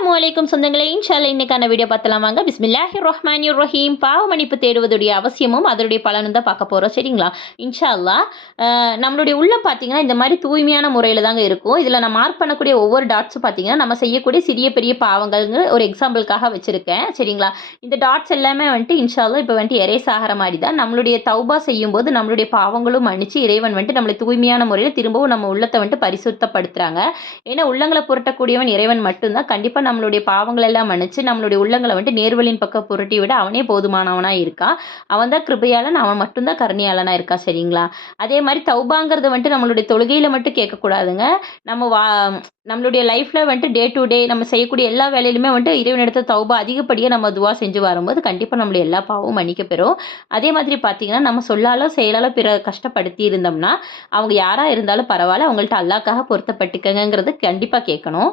அஸ்ஸலாமு அலைக்கும் சொந்தங்களே இன்ஷால்ல இன்னைக்கான வீடியோ பார்த்தலாம் வாங்க. பிஸ்மில்லாஹி ரஹ்மானி ரஹீம் பாவ மன்னிப்பு தேடுவதுடைய அவசியமும் அதனுடைய பலனும் தான் பார்க்க போகிறோம் சரிங்களா? இன்ஷால்லா நம்மளுடைய உள்ளம் பார்த்தீங்கன்னா இந்த மாதிரி தூய்மையான முறையில் தாங்க இருக்கும். இதில் நான் மார்க் பண்ணக்கூடிய ஒவ்வொரு டாட்ஸும் பார்த்தீங்கன்னா நம்ம செய்யக்கூடிய சிறிய பெரிய பாவங்கள்ங்கிற ஒரு எக்ஸாம்பிளுக்காக வச்சுருக்கேன். சரிங்களா? இந்த டாட்ஸ் எல்லாமே வந்துட்டு இன்ஷா இப்போ வந்துட்டு எரேஸ் ஆகிற மாதிரி தான் நம்மளுடைய தௌபா செய்யும்போது நம்மளுடைய பாவங்களும் மன்னிச்சு இறைவன் வந்துட்டு நம்மளை தூய்மையான முறையில் திரும்பவும் நம்ம உள்ளத்தை வந்துட்டு பரிசுத்தப்படுத்துகிறாங்க ஏன்னா உள்ளங்களை புரட்டக்கூடியவன் இறைவன் மட்டும்தான். கண்டிப்பாக நம்மளுடைய பாவங்கள் எல்லாம் மன்னிச்சு நம்மளுடைய உள்ளங்களை வந்துட்டு நேர்வழியின் பக்கம் புரட்டி விட அவனே போதுமானவனாக இருக்கான் அவன் தான் கிருபையாளன் அவன் மட்டும்தான் கருணையாளனாக இருக்கான் சரிங்களா? அதே மாதிரி தௌபாங்கிறது வந்துட்டு நம்மளுடைய தொழுகையில் மட்டும் கேட்கக்கூடாதுங்க. நம்ம வா நம்மளுடைய லைஃப்பில் வந்துட்டு டே டு டே நம்ம செய்யக்கூடிய எல்லா வேலையிலுமே வந்துட்டு இறைவனிடத்த தௌபா அதிகப்படியாக நம்ம துவா செஞ்சு வரும்போது கண்டிப்பாக நம்மளுடைய எல்லா பாவமும் மன்னிக்கப்பெறும் அதே மாதிரி பார்த்தீங்கன்னா நம்ம சொல்லாலோ செயலாலோ பிற கஷ்டப்படுத்தி இருந்தோம்னா அவங்க யாராக இருந்தாலும் பரவாயில்ல அவங்கள்ட்ட அல்லாக்காக பொருத்தப்பட்டுக்கங்கிறது கண்டிப்பாக கேட்கணும்.